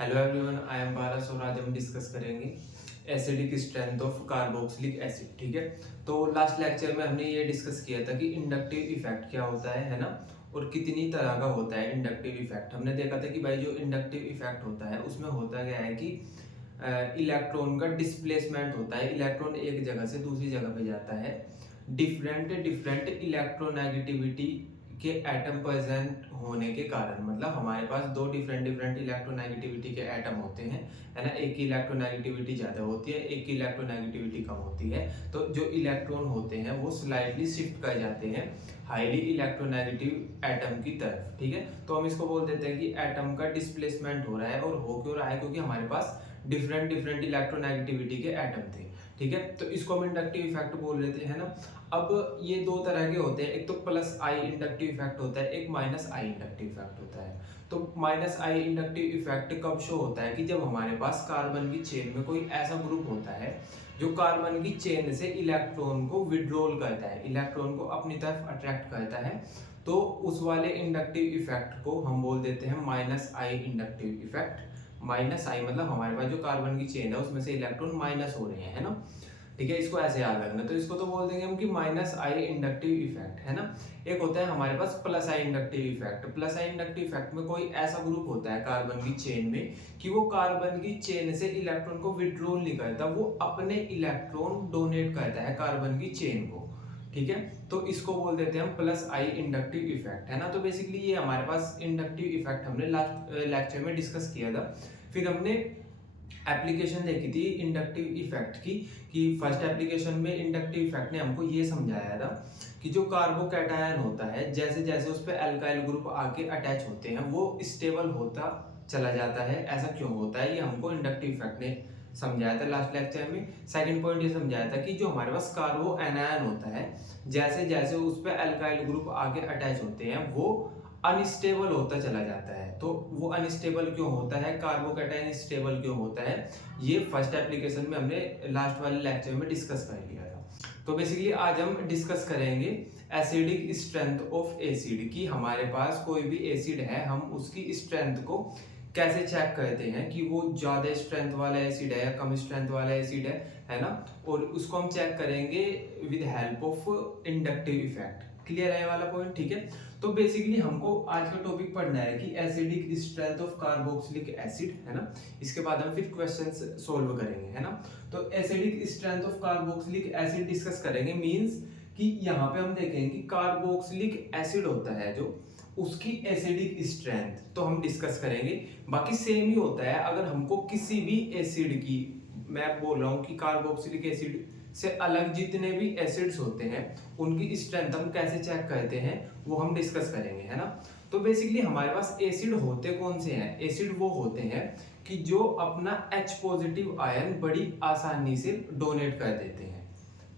Hello everyone, I am पारस और आज हम डिस्कस करेंगे acidic strength of carboxylic acid. ठीक है, तो लास्ट लेक्चर में हमने ये डिस्कस किया था कि इंडक्टिव इफेक्ट क्या होता है ना, और कितनी तरह का होता है इंडक्टिव इफेक्ट। हमने देखा था कि भाई जो इंडक्टिव इफेक्ट होता है उसमें होता क्या है कि इलेक्ट्रॉन का डिस्प्लेसमेंट होता है। इलेक्ट्रॉन एक जगह से दूसरी जगह पे जाता है। डिफरेंट डिफरेंट इलेक्ट्रोनेगेटिविटी के एटम प्रेजेंट होने के कारण, मतलब हमारे पास दो डिफरेंट डिफरेंट इलेक्ट्रोनेगेटिविटी के एटम होते हैं, है ना। एक की इलेक्ट्रोनेगेटिविटी ज़्यादा होती है, एक की इलेक्ट्रोनेगेटिविटी कम होती है। तो जो इलेक्ट्रॉन होते हैं वो स्लाइटली शिफ्ट कर जाते हैं हाईली इलेक्ट्रोनेगेटिव एटम की तरफ। ठीक है, तो हम इसको बोल देते हैं कि एटम का डिस्प्लेसमेंट हो रहा है। और हो क्यों रहा है? क्योंकि हमारे पास डिफरेंट डिफरेंट इलेक्ट्रोनेगेटिविटी के एटम थे। ठीक है, तो इसको हम इंडक्टिव इफेक्ट बोल लेते हैं ना। अब ये दो तरह के होते हैं, एक तो प्लस आई इंडक्टिव इफेक्ट होता है, एक माइनस आई इंडक्टिव इफेक्ट होता है। तो माइनस आई इंडक्टिव इफेक्ट कब शो होता है? कि जब हमारे पास कार्बन की चेन में कोई ऐसा ग्रुप होता है जो कार्बन की चेन से इलेक्ट्रॉन को विड्रॉल करता है, इलेक्ट्रॉन को अपनी तरफ अट्रैक्ट करता है, तो उस वाले इंडक्टिव इफेक्ट को हम बोल देते हैं माइनस आई इंडक्टिव इफेक्ट। माइनस आई मतलब हमारे पास जो कार्बन की चेन है उसमें से इलेक्ट्रॉन माइनस हो रहे हैं, है ना। ठीक है, इसको ऐसे याद रखना। तो इसको तो बोल देंगे हम कि माइनस आई इंडक्टिव इफेक्ट, है ना। एक होता है हमारे पास प्लस आई इंडक्टिव इफेक्ट। प्लस आई इंडक्टिव इफेक्ट में कोई ऐसा ग्रुप होता है कार्बन की चेन में कि वो कार्बन की चेन से इलेक्ट्रॉन को विड्रॉल नहीं करता, वो अपने इलेक्ट्रॉन डोनेट करता है कार्बन की चेन को। ठीक है, तो इसको बोल देते हैं हम प्लस आई इंडक्टिव इफेक्ट, है ना। तो बेसिकली ये हमारे पास इंडक्टिव इफेक्ट हमने लास्ट लेक्चर में डिस्कस किया था। फिर हमने एप्लीकेशन देखी थी इंडक्टिव इफेक्ट की, कि फर्स्ट एप्लीकेशन में इंडक्टिव इफेक्ट ने हमको ये समझाया था कि जो कार्बोकैटायन होता है जैसे जैसे उस पर एल्काइल ग्रुप आके अटैच होते हैं वो स्टेबल होता चला जाता है। ऐसा क्यों होता है? ये हमको इंडक्टिव इफेक्ट ने समझाया था लास्ट लेक्चर में। सेकंड पॉइंट ये समझाया था कि जो हमारे पास कार्बो एनायन होता है जैसे जैसे उस पर एल्काइल ग्रुप आके अटैच होते हैं वो अनस्टेबल होता चला जाता है। तो वो अनस्टेबल क्यों होता है, कार्बोकैटायन स्टेबल क्यों होता है, ये फर्स्ट एप्लीकेशन में हमने लास्ट वाले लेक्चर में डिस्कस कर लिया था। तो बेसिकली आज हम डिस्कस करेंगे एसिडिक स्ट्रेंथ ऑफ एसिड, कि हमारे पास कोई भी एसिड है हम उसकी स्ट्रेंथ को कैसे चेक करते हैं कि वो ज़्यादा स्ट्रेंथ वाला एसिड है या कम स्ट्रेंथ वाला एसिड है ना। और उसको हम चेक करेंगे with help of inductive effect. Clear है वाला पॉइंट? ठीक है, तो बेसिकली हमको आज का टॉपिक पढ़ना है कि acidic strength of carboxylic acid, है ना। इसके बाद हम फिर क्वेश्चंस सोल्व करेंगे, है ना। तो acidic strength of carboxylic acid discuss करेंगे, मींस कि यहाँ पे हम देखेंगे कि कार्बोक्सिलिक एसिड होता है जो उसकी एसिडिक स्ट्रेंथ तो हम डिस्कस करेंगे। बाकी सेम ही होता है, अगर हमको किसी भी एसिड की, मैं बोल रहा हूँ कि कार्बोक्सिलिक एसिड से अलग जितने भी एसिड्स होते हैं उनकी स्ट्रेंथ हम कैसे चेक करते हैं वो हम डिस्कस करेंगे, है ना। तो बेसिकली हमारे पास एसिड होते कौन से हैं? एसिड वो होते हैं कि जो अपना H पॉजिटिव आयन बड़ी आसानी से डोनेट कर देते हैं।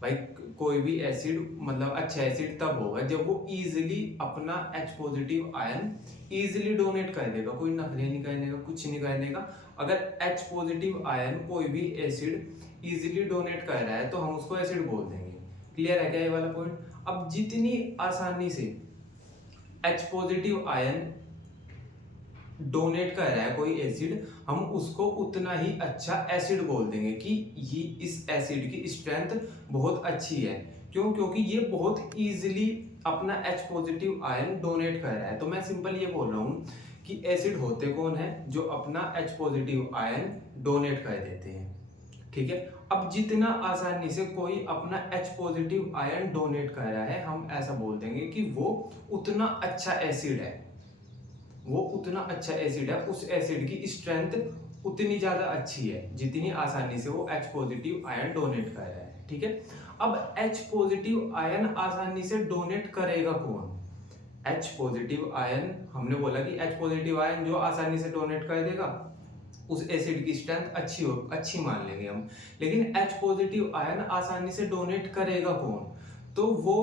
भाई कोई भी एसिड मतलब अच्छा एसिड तब होगा जब वो इजीली अपना H positive ion easily donate कर देगा, कोई नखरे नहीं करने का, कुछ नहीं करने का। अगर H पॉजिटिव आयन कोई भी एसिड इजीली डोनेट कर रहा है तो हम उसको एसिड बोल देंगे। क्लियर है क्या ये वाला पॉइंट? अब जितनी आसानी से H पॉजिटिव आयन डोनेट कर रहा है कोई एसिड, हम उसको उतना ही अच्छा एसिड बोल देंगे कि ये इस एसिड की स्ट्रेंथ बहुत अच्छी है। क्यों? क्योंकि ये बहुत इजीली अपना H पॉजिटिव आयन डोनेट कर रहा है। तो मैं सिंपल ये बोल रहा हूँ कि एसिड होते कौन है? जो अपना H पॉजिटिव आयन डोनेट कर देते हैं। ठीक है, अब जितना आसानी से कोई अपना H पॉजिटिव आयन डोनेट कर रहा है हम ऐसा बोल देंगे कि वो उतना अच्छा एसिड है, वो उतना अच्छा एसिड है, उस एसिड की स्ट्रेंथ उतनी ज्यादा अच्छी है जितनी आसानी से वो H पॉजिटिव आयन डोनेट कर रहा है। ठीक है, अब H पॉजिटिव आयन आसानी से डोनेट करेगा कौन? H पॉजिटिव आयन हमने बोला कि H पॉजिटिव आयन जो आसानी से डोनेट कर देगा उस एसिड की स्ट्रेंथ अच्छी मान लेंगे हम। लेकिन H पॉजिटिव आयन आसानी से डोनेट करेगा कौन? तो वो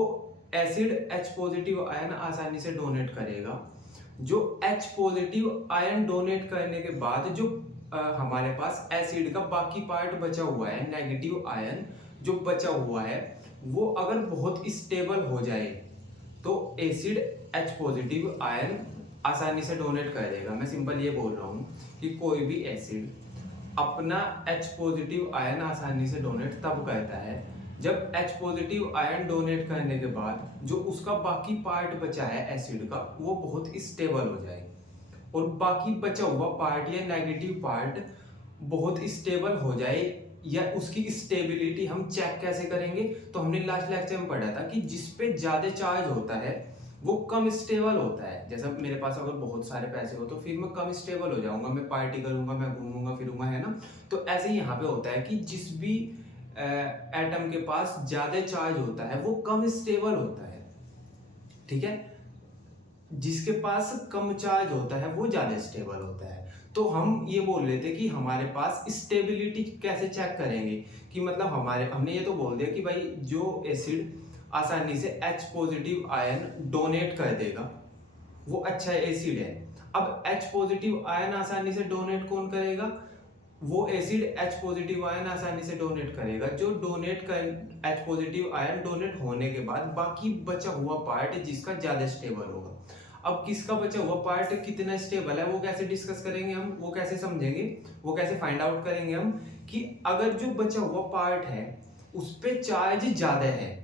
एसिड H पॉजिटिव आयन आसानी से डोनेट करेगा जो H पॉजिटिव आयन डोनेट करने के बाद जो हमारे पास एसिड का बाकी पार्ट बचा हुआ है, नेगेटिव आयन जो बचा हुआ है, वो अगर बहुत स्टेबल हो जाए तो एसिड H पॉजिटिव आयन आसानी से डोनेट कर देगा। मैं सिंपल ये बोल रहा हूँ कि कोई भी एसिड अपना H पॉजिटिव आयन आसानी से डोनेट तब करता है जब H पॉजिटिव आयन डोनेट करने के बाद जो उसका बाकी पार्ट बचा है एसिड का वो बहुत स्टेबल हो जाए, और बाकी बचा हुआ पार्ट या नेगेटिव पार्ट बहुत स्टेबल हो जाए। या उसकी स्टेबिलिटी हम चेक कैसे करेंगे, तो हमने लास्ट लेक्चर में पढ़ा था कि जिस पे ज्यादा चार्ज होता है वो कम स्टेबल होता है। जैसा मेरे पास अगर बहुत सारे पैसे हो तो फिर मैं कम स्टेबल हो जाऊंगा, मैं पार्टी करूंगा, मैं घूमूंगा फिरूंगा, है ना। तो ऐसे ही यहाँ पे होता है कि जिस भी एटम के पास ज्यादा चार्ज होता है वो कम स्टेबल होता है, ठीक है। जिसके पास कम चार्ज होता है वो ज्यादा स्टेबल होता है। तो हम ये बोल रहे थे कि हमारे पास स्टेबिलिटी कैसे चेक करेंगे, कि मतलब हमने ये तो बोल दिया कि भाई जो एसिड आसानी से H पॉजिटिव आयन डोनेट कर देगा वो अच्छा एसिड है। अब H पॉजिटिव आयन आसानी से डोनेट कौन करेगा, वो एसिड H पॉजिटिव आयन आसानी से डोनेट करेगा जो H पॉजिटिव आयन डोनेट होने के बाद बाकी बचा हुआ पार्ट जिसका ज्यादा स्टेबल होगा। अब किसका बचा हुआ पार्ट कितना स्टेबल है वो कैसे डिस्कस करेंगे हम, वो कैसे समझेंगे, वो कैसे फाइंड आउट करेंगे हम, कि अगर जो बचा हुआ पार्ट है उस पे चार्ज ज्यादा है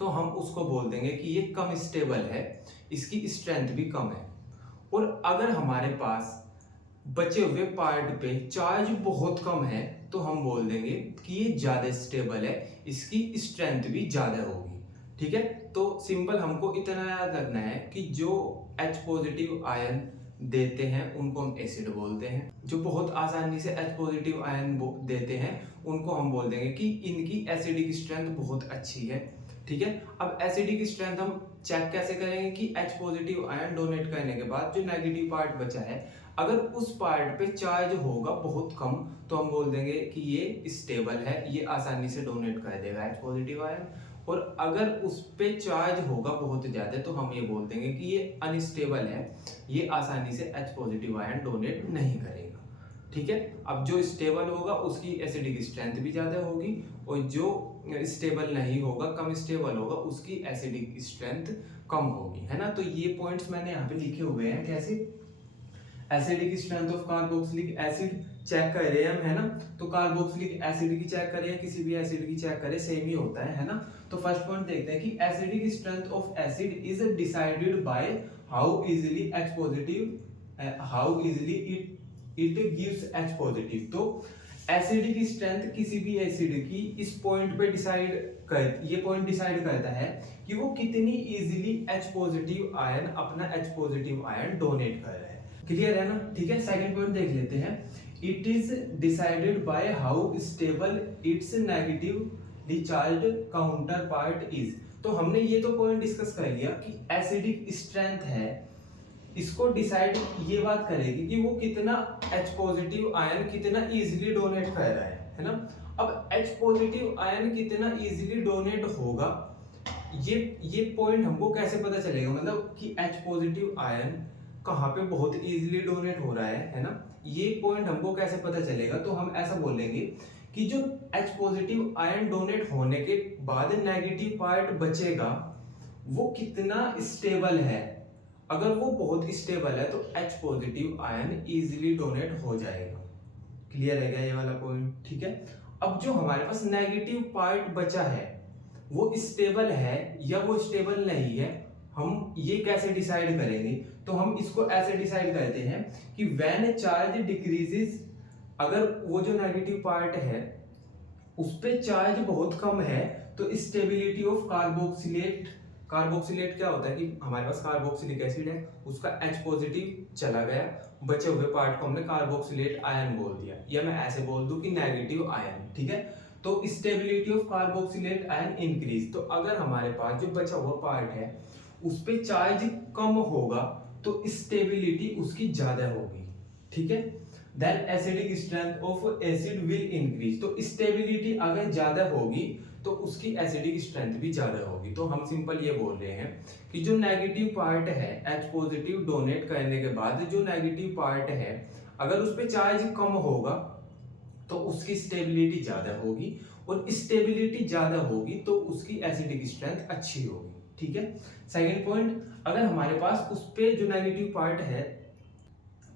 तो हम उसको बोल देंगे कि ये कम स्टेबल है, इसकी स्ट्रेंथ भी कम है। और अगर हमारे पास बचे हुए पार्ट पे चार्ज बहुत कम है तो हम बोल देंगे कि ये ज्यादा स्टेबल है, इसकी स्ट्रेंथ भी ज्यादा होगी, ठीक है। तो सिंपल हमको इतना याद रखना है कि जो H पॉजिटिव आयन देते हैं उनको हम एसिड बोलते हैं, जो बहुत आसानी से H पॉजिटिव आयन देते हैं उनको हम बोल देंगे कि इनकी एसिडिक स्ट्रेंथ बहुत अच्छी है, ठीक है। अब एसिडिक स्ट्रेंथ हम चेक कैसे करेंगे कि H पॉजिटिव आयन डोनेट करने के बाद जो नेगेटिव पार्ट बचा है अगर उस पार्ट पे चार्ज होगा बहुत कम तो हम बोल देंगे कि ये स्टेबल है, ये आसानी से डोनेट कर देगा H पॉजिटिव आयन। और अगर उस पे चार्ज होगा बहुत ज्यादा तो हम ये बोल देंगे कि ये अनस्टेबल है, ये आसानी से H पॉजिटिव आयन डोनेट नहीं करेगा, ठीक है। अब जो स्टेबल होगा उसकी एसिडिक स्ट्रेंथ भी ज्यादा होगी, और जो स्टेबल नहीं होगा, कम स्टेबल होगा, उसकी एसिडिक स्ट्रेंथ कम होगी, है ना। तो ये पॉइंट्स मैंने यहाँ पे लिखे हुए हैं। कैसे acidic strength of carboxylic acid check कर रहे हैं हम, है ना। तो कार्बोक्सिलिक एसिड की चेक करें या किसी भी एसिड की चेक करें सेम ही होता है ना। तो फर्स्ट पॉइंट देखते हैं कि acidic strength of acid is decided by how easily H positive how easily it gives H positive. तो एसिडिक स्ट्रेंथ किसी भी एसिड की इस पॉइंट पे ये पॉइंट डिसाइड करता है कि वो कितनी इजीली H पॉजिटिव आयन अपना H पॉजिटिव आयन डोनेट कर रहा है। क्लियर है ना, ठीक है। सेकंड पॉइंट देख लेते हैं, it is decided by how stable it's negatively charged counter part is. तो हमने ये तो पॉइंट डिस्कस कर लिया कि एसिडिक स्ट्रेंथ है, इसको डिसाइड ये बात करेगी कि वो कितना H पॉजिटिव आयन कितना इजीली डोनेट कर रहा है ना। अब H पॉजिटिव आयन कितना इजीली डोनेट होगा, ये पॉइंट हमको कैसे पता चलेगा, मतलब कि H पॉजिटिव आयन कहाँ पे बहुत इजीली डोनेट हो रहा है ना। ये पॉइंट हमको कैसे पता चलेगा, तो हम ऐसा बोलेंगे कि जो H पॉजिटिव आयन डोनेट होने के बाद नेगेटिव पार्ट बचेगा वो कितना स्टेबल है। अगर वो बहुत स्टेबल है तो H positive ion easily donate हो जाएगा। क्लियर है क्या ये वाला पॉइंट, ठीक है। अब जो हमारे पास नेगेटिव पार्ट बचा है वो स्टेबल है या वो स्टेबल नहीं है, हम ये कैसे डिसाइड करेंगे, तो हम इसको ऐसे डिसाइड करते हैं कि व्हेन चार्ज डिक्रीजेस, अगर वो जो नेगेटिव पार्ट है उस पे चार्ज बहुत कम है तो स्टेबिलिटी ऑफ कार्बोक्सिलेट क्या होता है कि हमारे पास कार्बोक्सिलिक एसिड है, उसका H पॉजिटिव चला गया, बचे हुए पार्ट को हमने कार्बोक्सिलेट आयन बोल दिया, या मैं ऐसे बोल दूं कि नेगेटिव आयन, ठीक है। तो stability of carboxylate ion increase. तो अगर हमारे पास जो बचा हुआ पार्ट है उस पे चार्ज कम होगा तो स्टेबिलिटी उसकी ज्यादा होगी, ठीक है। Then acidic strength of acid will increase. तो स्टेबिलिटी अगर ज्यादा होगी तो उसकी एसिडिक स्ट्रेंथ भी ज्यादा होगी। तो हम सिंपल ये बोल रहे हैं कि जो नेगेटिव पार्ट है H पॉजिटिव डोनेट करने के बाद जो नेगेटिव पार्ट है अगर उस पे चार्ज कम होगा तो उसकी स्टेबिलिटी ज्यादा होगी, और स्टेबिलिटी ज्यादा होगी तो उसकी एसिडिक स्ट्रेंथ अच्छी होगी, ठीक है। सेकंड पॉइंट, अगर हमारे पास उस पे जो नेगेटिव पार्ट है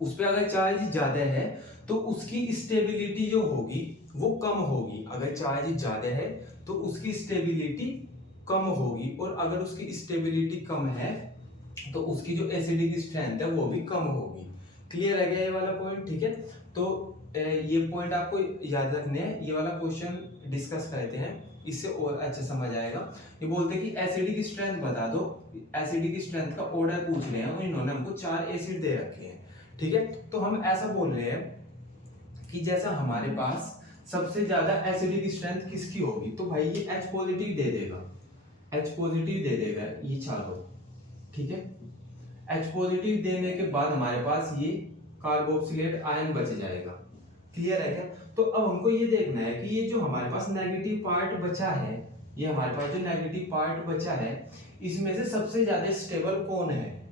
उस पे अगर चार्ज ज्यादा है तो उसकी स्टेबिलिटी जो होगी वो कम होगी। अगर चार्ज ज्यादा है तो उसकी स्टेबिलिटी कम होगी, और अगर उसकी स्टेबिलिटी कम है तो उसकी जो एसिडिक स्ट्रेंथ है वो भी कम होगी। क्लियर है क्या ये वाला पॉइंट? ठीक है, तो ये पॉइंट आपको याद रखने हैं। ये वाला क्वेश्चन डिस्कस करते हैं, इससे और अच्छा समझ आएगा। ये बोलते हैं कि एसिडिक स्ट्रेंथ बता दो, एसिडिक स्ट्रेंथ का ऑर्डर पूछ रहे हैं और इन्होंने हमको 4 एसिड दे रखे हैं। ठीक है, तो हम ऐसा बोल रहे हैं कि जैसा हमारे पास सबसे ज्यादा एसिडिक स्ट्रेंथ किसकी होगी, तो भाई ये H पॉजिटिव दे देगा, H पॉजिटिव दे देगा ये चारों। ठीक है, H पॉजिटिव देने के बाद हमारे पास ये कार्बोक्सिलेट आयन बच जाएगा। क्लियर है क्या? तो अब हमको ये देखना है कि ये जो हमारे पास नेगेटिव पार्ट बचा है, ये हमारे पास जो नेगेटिव पार्ट बचा है इसमें से सबसे ज्यादा स्टेबल कौन है।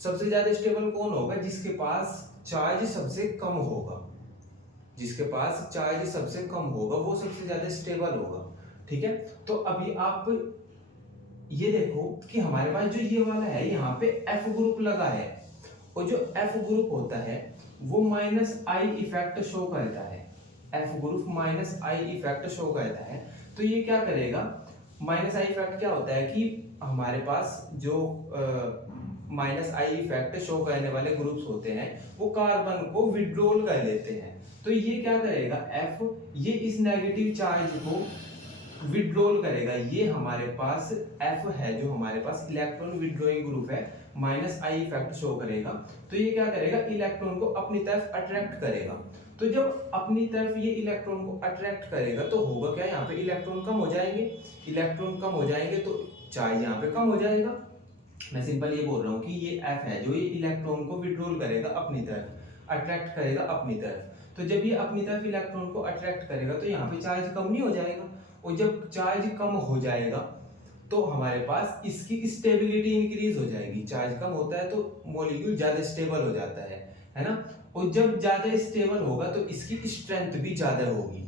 सबसे ज्यादा स्टेबल कौन होगा? जिसके पास चार्ज सबसे कम होगा, जिसके पास चार्ज सबसे कम होगा वो सबसे ज्यादा स्टेबल होगा। ठीक है, तो अभी आप ये देखो कि हमारे पास जो ये वाला है यहाँ पे F ग्रुप लगा है, और जो F ग्रुप होता है वो -I इफेक्ट शो करता है। F group -I effect show करता है। तो ये क्या करेगा? -I इफेक्ट क्या होता है कि हमारे पास जो -I इफेक्ट शो करने वाले ग्रुप्स होते हैं वो कार्बन को विड्रॉल कर लेते हैं। तो ये क्या करेगा? F ये इस नेगेटिव चार्ज को विड्रॉल करेगा। ये हमारे पास F है जो हमारे पास इलेक्ट्रॉन विड्रॉइंग ग्रुप है, -I इफेक्ट शो करेगा। तो ये क्या करेगा? इलेक्ट्रॉन को अपनी तरफ अट्रैक्ट करेगा। तो जब अपनी तरफ ये इलेक्ट्रॉन को अट्रैक्ट करेगा तो होगा क्या? यहाँ पे इलेक्ट्रॉन कम हो जाएंगे, इलेक्ट्रॉन कम हो जाएंगे तो चार्ज यहाँ पे कम हो जाएगा। मैं सिंपल ये बोल रहा हूँ कि ये F है जो ये इलेक्ट्रॉन को विड्रॉल करेगा अपनी तरफ, अट्रैक्ट करेगा अपनी तरफ। तो जब ये अपनी तरफ इलेक्ट्रॉन को अट्रैक्ट करेगा तो यहाँ पे चार्ज कम नहीं हो जाएगा, और जब चार्ज कम हो जाएगा तो हमारे पास इसकी स्टेबिलिटी इंक्रीज हो जाएगी। चार्ज कम होता है तो मॉलिक्यूल ज्यादा स्टेबल हो जाता है ना। और जब ज्यादा स्टेबल होगा तो इसकी स्ट्रेंथ भी ज्यादा होगी।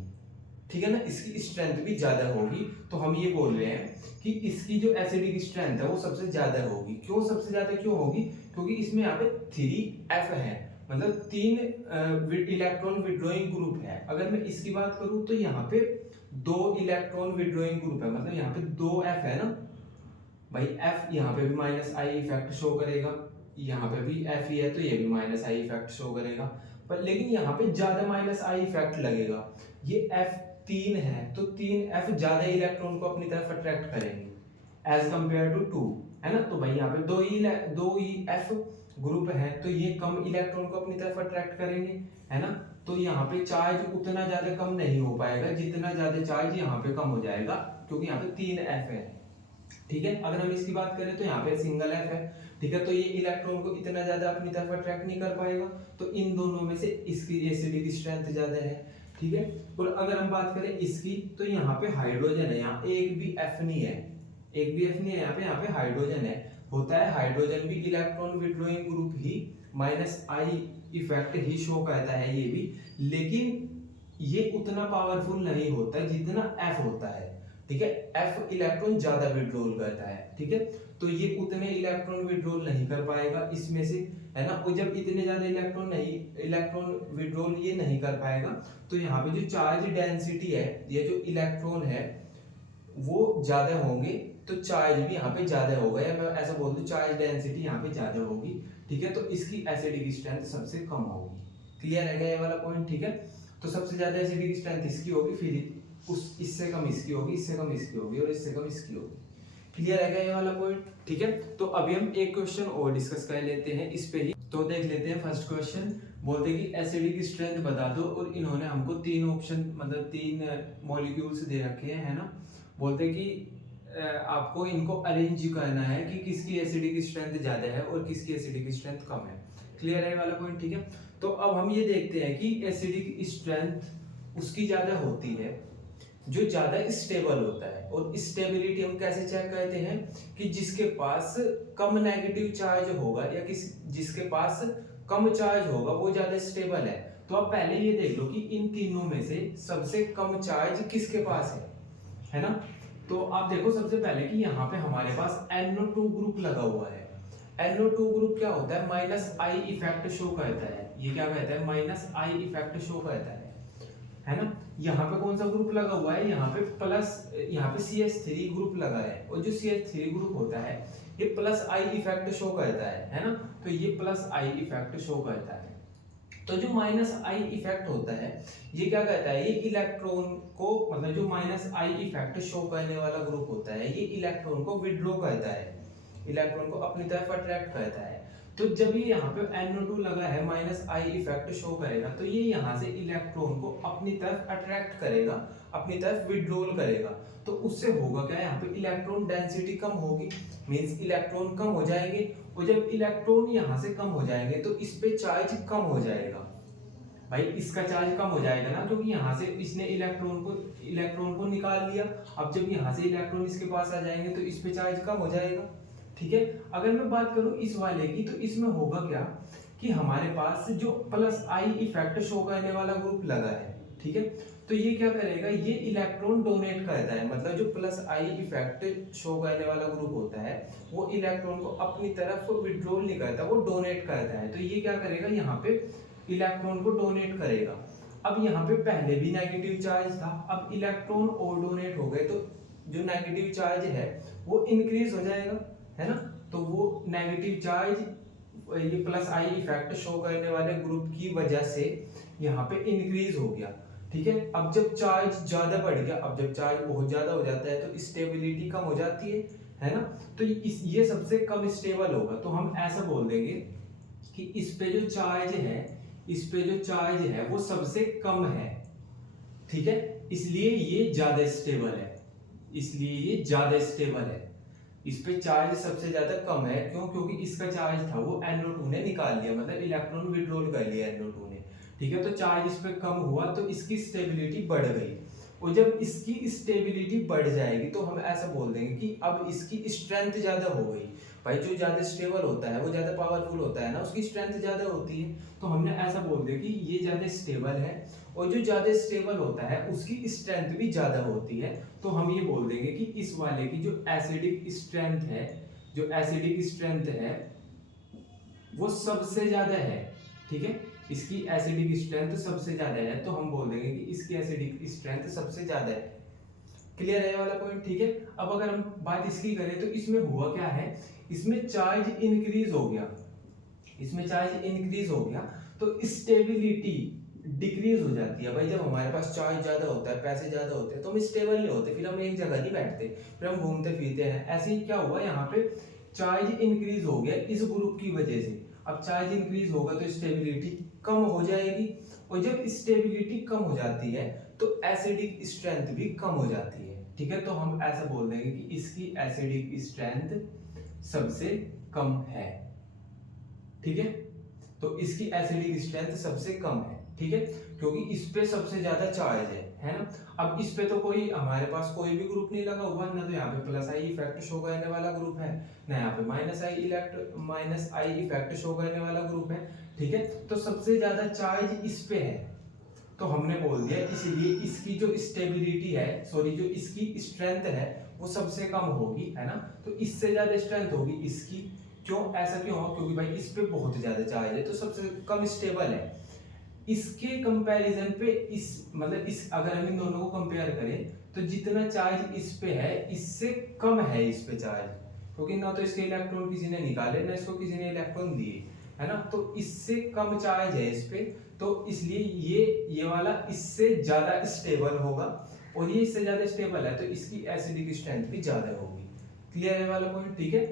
ठीक है ना, इसकी स्ट्रेंथ भी ज्यादा होगी। तो हम ये बोल रहे हैं कि इसकी जो एसिडिक स्ट्रेंथ है वो सबसे ज्यादा होगी। क्यों सबसे ज्यादा क्यों होगी? क्योंकि इसमें यहाँ पे 3F है, मतलब 3 इलेक्ट्रॉन विड्रॉइंग ग्रुप है। अगर मैं इसकी बात करूं तो यहाँ पे 2 इलेक्ट्रॉन विड्रॉइंग ग्रुप है, मतलब यहाँ पे 2F है ना भाई। F यहाँ पे भी -I इफेक्ट शो करेगा, यहाँ पे भी F ही है तो ये भी -I इफेक्ट शो करेगा। पर लेकिन यहाँ पे ज्यादा -I इफेक्ट लगेगा। ये F3 है तो 3F ज्यादा इलेक्ट्रॉन को अपनी तरफ अट्रैक्ट करेंगे एज कंपेयर टू 2, है ना। तो भाई यहाँ पे 2 ही F ग्रुप है तो ये कम इलेक्ट्रॉन को अपनी तरफ अट्रैक्ट करेंगे, है ना। तो यहाँ पे चार्ज उतना ज्यादा कम नहीं हो पाएगा जितना ज्यादा चार्ज यहाँ पे कम हो जाएगा, क्योंकि यहाँ पे 3F है। ठीक है, अगर हम इसकी बात करें तो यहाँ पे सिंगल F है। ठीक है, तो ये इलेक्ट्रॉन को इतना ज्यादा अपनी तरफ अट्रैक्ट नहीं कर पाएगा, तो इन दोनों में से इसकी एसिडिक स्ट्रेंथ ज्यादा है। ठीक है, और अगर हम बात करें इसकी तो यहाँ पे हाइड्रोजन है, यहाँ एक भी F नहीं है, एक भी F नहीं है यहाँ पे हाइड्रोजन है। होता है हाइड्रोजन भी electron withdrawing group he, -I effect he show करता है ये भी, लेकिन ये उतना पावरफुल नहीं होता जितना F होता है। ठीक है, F इलेक्ट्रॉन ज्यादा विड्रॉल करता है। ठीक है, तो ये उतने इलेक्ट्रॉन विड्रॉल नहीं कर पाएगा इसमें से, है ना। और जब इतने ज्यादा इलेक्ट्रॉन विड्रॉल ये नहीं कर पाएगा तो यहाँ पे जो चार्ज डेंसिटी है, ये जो इलेक्ट्रॉन है वो ज्यादा होंगे तो चार्ज भी यहाँ पे ज्यादा होगा, या मैं ऐसा बोल दूं चार्ज डेंसिटी यहाँ पे ज्यादा होगी। ठीक है, तो इसकी एसिडिक स्ट्रेंथ सबसे कम होगी। क्लियर है क्या ये वाला पॉइंट? ठीक है, तो सबसे ज्यादा एसिडिक स्ट्रेंथ इसकी होगी, फिर इससे कम इसकी होगी, इससे कम इसकी होगी, और इससे कम इसकी होगी। क्लियर है क्या ये वाला पॉइंट? ठीक है, तो अभी हम एक क्वेश्चन और डिस्कस कर लेते हैं इस पे ही। तो देख लेते हैं फर्स्ट क्वेश्चन। बोलते कि एसिडिक स्ट्रेंथ बता दो, और इन्होंने हमको 3 ऑप्शन मतलब 3 मॉलिक्यूल्स दे रखे हैं, है ना। बोलते कि आपको इनको अरेंज करना है कि किसकी एसिडिक स्ट्रेंथ ज्यादा है और किसकी एसिडिक स्ट्रेंथ कम है। क्लियर है वाला पॉइंट? ठीक है, तो अब हम ये देखते हैं कि एसिडिक स्ट्रेंथ उसकी ज्यादा होती है जो ज्यादा स्टेबल होता है। और स्टेबिलिटी हम कैसे चेक करते हैं कि जिसके पास कम नेगेटिव चार्ज होगा या जिसके पास कम चार्ज होगा वो ज्यादा स्टेबल है। तो अब पहले ये देख लो कि इन तीनों में से सबसे कम चार्ज किसके पास है ना। तो आप देखो सबसे पहले कि यहाँ पे हमारे पास NO2 ग्रुप लगा हुआ है। NO2 ग्रुप क्या होता है, माइनस आई इफेक्ट शो करता है। ये क्या कहता है, माइनस आई इफेक्ट शो करता है ना। यहाँ पे कौन सा ग्रुप लगा हुआ है, यहाँ पे प्लस, यहाँ पे CH3 ग्रुप लगा है, और जो CH3 ग्रुप होता है ये प्लस आई इफेक्ट शो करता है ना। तो ये प्लस आई इफेक्ट शो करता है। तो जो माइनस आई इफेक्ट होता है ये क्या कहता है, ये इलेक्ट्रॉन को, मतलब जो माइनस आई इफेक्ट शो करने वाला ग्रुप होता है ये इलेक्ट्रॉन को विड्रॉ करता है, इलेक्ट्रॉन को अपनी तरफ अट्रैक्ट करता है। तो जब ये यहाँ पे NO2 लगा है, माइनस आई इफेक्ट शो करेगा, तो ये यहाँ से इलेक्ट्रॉन को अपनी तरफ अट्रैक्ट करेगा, अपनी तरफ विड्रॉल करेगा। तो उससे होगा क्या, यहाँ पे इलेक्ट्रॉन डेंसिटी कम होगी, मींस इलेक्ट्रॉन कम हो जाएंगे, और जब इलेक्ट्रॉन यहाँ से कम हो जाएंगे तो इस पे चार्ज कम हो जाएगा। भाई इसका चार्ज कम हो जाएगा ना, क्योंकि यहाँ से इसने इलेक्ट्रॉन को निकाल लिया। अब जब यहाँ से इलेक्ट्रॉन इसके पास आ जाएंगे तो इस पे चार्ज कम हो जाएगा। ठीक है, अगर मैं बात करूं इस वाले की, तो इसमें होगा क्या कि हमारे पास जो प्लस आई इफेक्ट शो करने वाला ग्रुप लगा है, ठीक है, तो ये क्या करेगा, ये इलेक्ट्रॉन डोनेट करता है। मतलब जो प्लस आई इफेक्ट शो करने वाला ग्रुप होता है वो इलेक्ट्रॉन को अपनी तरफ विड्रॉल नहीं करता, वो डोनेट करता है। तो ये क्या करेगा, यहाँ पे इलेक्ट्रॉन को डोनेट करेगा। अब यहाँ पे पहले भी नेगेटिव चार्ज था, अब इलेक्ट्रॉन और डोनेट हो गए, तो जो नेगेटिव चार्ज है वो इंक्रीज हो जाएगा, है ना। तो वो नेगेटिव चार्ज ये प्लस आई इफेक्ट शो करने वाले ग्रुप की वजह से यहाँ पे इंक्रीज हो गया। ठीक है, अब जब चार्ज ज्यादा बढ़ गया, अब जब चार्ज बहुत ज्यादा हो जाता है तो स्टेबिलिटी कम हो जाती है ना। तो ये सबसे कम स्टेबल होगा। तो हम ऐसा बोल देंगे कि इस पे जो चार्ज है, इस पे जो चार्ज है वो सबसे कम है। ठीक है, इसलिए ये ज्यादा स्टेबल है, इसलिए ये ज्यादा स्टेबल है। इस पे चार्ज सबसे ज्यादा कम है, क्यों, क्योंकि इसका चार्ज था वो NO2 ने निकाल लिया, मतलब इलेक्ट्रॉन विड्रॉल कर लिया NO2 ने। ठीक है, तो चार्ज इस पे कम हुआ तो इसकी स्टेबिलिटी बढ़ गई, और जब इसकी स्टेबिलिटी बढ़ जाएगी तो हम ऐसा बोल देंगे कि अब इसकी स्ट्रेंथ ज्यादा हो गई। भाई जो ज्यादा स्टेबल होता है वो ज्यादा पावरफुल होता है ना, उसकी स्ट्रेंथ ज्यादा होती है। तो हमने ऐसा बोल दिया कि ये ज्यादा स्टेबल है, और जो ज्यादा स्टेबल होता है उसकी स्ट्रेंथ भी ज्यादा होती है। तो हम ये बोल देंगे कि इस वाले की जो एसिडिक स्ट्रेंथ है, जो एसिडिक स्ट्रेंथ है वो सबसे ज्यादा है। ठीक है, इसकी एसिडिक स्ट्रेंथ सबसे ज्यादा है, तो हम बोल देंगे कि इसकी एसिडिक स्ट्रेंथ सबसे ज्यादा है। क्लियर है ये वाला पॉइंट। ठीक है, अब अगर हम बात इसकी करें तो इसमें हुआ क्या है, इसमें चार्ज इंक्रीज हो गया, इसमें चार्ज इंक्रीज हो गया तो स्टेबिलिटी डिक्रीज हो जाती है। भाई जब हमारे पास चार्ज ज्यादा होता है, पैसे ज्यादा होते हैं, तो हम स्टेबल नहीं होते, फिर हम एक जगह नहीं बैठते, फिर हम घूमते फिरते हैं। ऐसे ही क्या हुआ, यहाँ पे चार्ज इंक्रीज हो गया इस ग्रुप की वजह से। अब चार्ज इंक्रीज होगा तो स्टेबिलिटी कम हो जाएगी, और जब स्टेबिलिटी कम हो जाती है तो एसिडिक स्ट्रेंथ भी कम हो जाती है। ठीक है, तो हम ऐसा बोल देंगे कि इसकी एसिडिक स्ट्रेंथ सबसे कम है। ठीक है, तो इसकी एसिडिक स्ट्रेंथ सबसे कम है। ठीक है, क्योंकि इस पे सबसे ज्यादा चार्ज है ना। अब इस पे तो कोई हमारे पास कोई भी ग्रुप नहीं लगा हुआ ना, तो यहाँ पे प्लस आई इफेक्ट शो करने वाला ग्रुप है ना, यहाँ पे माइनस आई इफेक्ट शो करने वाला ग्रुप है। ठीक है, तो सबसे ज्यादा चार्ज इस पे है, तो हमने बोल दिया इसलिए इसकी जो स्टेबिलिटी है, सॉरी जो इसकी स्ट्रेंथ है वो सबसे कम होगी, है ना। तो इससे ज्यादा स्ट्रेंथ होगी इसकी। क्यों, ऐसा क्यों हो, क्योंकि भाई इस पे बहुत ज्यादा चार्ज है तो सबसे कम स्टेबल है। इसके कंपैरिजन पे इस, मतलब इस, अगर हम इन दोनों को कंपेयर करें तो जितना चार्ज इस पे है इससे कम है इस पे चार्ज, क्योंकि ना तो इसके इलेक्ट्रॉन किसी ने निकाले ना इसको किसी ने इलेक्ट्रॉन दिए, है ना। तो इससे कम चार्ज है इस पे, तो इसलिए ये वाला इससे ज्यादा स्टेबल होगा, और ये इससे ज्यादा स्टेबल है तो इसकी एसिडिक स्ट्रेंथ भी ज्यादा होगी। क्लियर है वाला पॉइंट। ठीक है,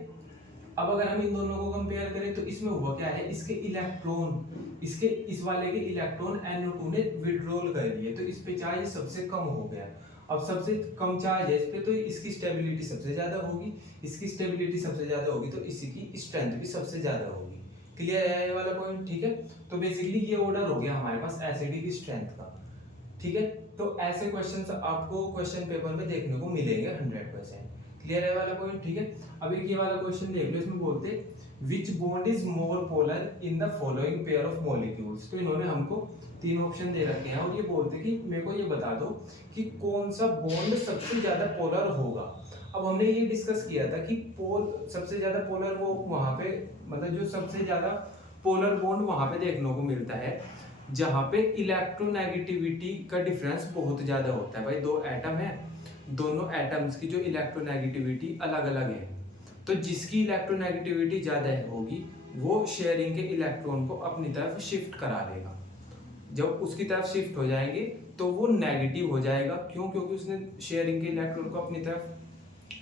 अब अगर हम इन दोनों को कंपेयर करें तो इसमें हुआ क्या है, इसके इलेक्ट्रॉन, इसके इस वाले के इलेक्ट्रॉन NO2 ने विड्रॉल कर लिए, तो इस पे चार्ज सबसे कम हो गया। अब सबसे कम चार्ज है इस पे, तो इसकी स्टेबिलिटी सबसे ज्यादा होगी, इसकी स्टेबिलिटी सबसे ज्यादा होगी तो इसकी स्ट्रेंथ भी सबसे ज्यादा होगी। क्लियर है ये वाला पॉइंट। ठीक है, तो बेसिकली ये ऑर्डर हो गया हमारे पास एसिडिक स्ट्रेंथ का। ठीक है, तो ऐसे क्वेश्चंस आपको क्वेश्चन पेपर में देखने को मिलेंगे 100%। क्लियर है वाला पॉइंट। ठीक है, अब एक ये वाला क्वेश्चन देख लो, इसमें बोलते विच bond is more polar in the following pair of molecules. तो इन्होंने हमको 3 ऑप्शन दे रखे हैं और ये बोलते हैं कि मेरे को ये बता दो कि कौन सा बॉन्ड सबसे ज्यादा पोलर होगा। अब हमने ये डिस्कस किया था कि सबसे ज्यादा पोलर वो वहां पे, मतलब जो सबसे ज्यादा पोलर बॉन्ड वहां पे देखने को मिलता है जहां पे इलेक्ट्रोनेगेटिविटी का डिफरेंस बहुत ज्यादा होता है। भाई 2 एटम है, दोनों एटम्स की जो इलेक्ट्रोनेगेटिविटी अलग अलग है, तो जिसकी इलेक्ट्रोनेगेटिविटी ज्यादा होगी वो शेयरिंग के इलेक्ट्रॉन को अपनी तरफ शिफ्ट करा लेगा। जब उसकी तरफ शिफ्ट हो जाएंगे तो वो नेगेटिव हो जाएगा। क्यों? क्योंकि उसने शेयरिंग के इलेक्ट्रॉन को अपनी तरफ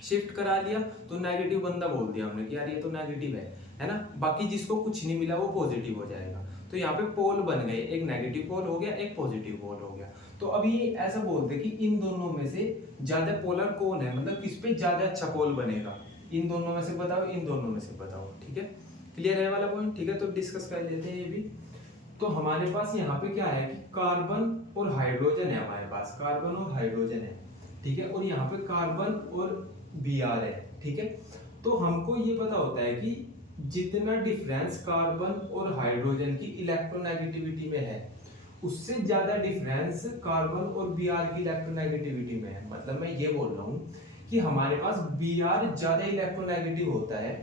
शिफ्ट करा लिया, तो नेगेटिव बंदा बोल दिया हमने कि यार ये तो नेगेटिव है ना। बाकी जिसको कुछ नहीं मिला वो पॉजिटिव हो जाएगा। तो यहाँ पे पोल बन गए, एक नेगेटिव पोल हो गया, एक पॉजिटिव पोल हो गया। तो अभी ऐसा बोलते हैं कि इन दोनों में से ज्यादा पोलर कौन है, मतलब किस पे ज्यादा अच्छा पोल बनेगा, इन दोनों में से बताओ, इन दोनों में से बताओ। ठीक है, क्लियर है वाला पॉइंट? ठीक है, तो डिस्कस कर लेते हैं ये भी। तो हमारे पास यहाँ पे क्या है कि कार्बन और हाइड्रोजन है, हमारे पास कार्बन और हाइड्रोजन है। ठीक है, और यहाँ पे कार्बन और Br है। ठीक है, तो हमको ये पता होता है कि जितना डिफरेंस कार्बन और हाइड्रोजन की इलेक्ट्रोनेगेटिविटी में है उससे ज्यादा डिफरेंस कार्बन और Br की इलेक्ट्रोनेगेटिविटी में है। मतलब मैं ये बोल रहा हूँ कि हमारे पास Br ज्यादा इलेक्ट्रोनेगेटिव होता है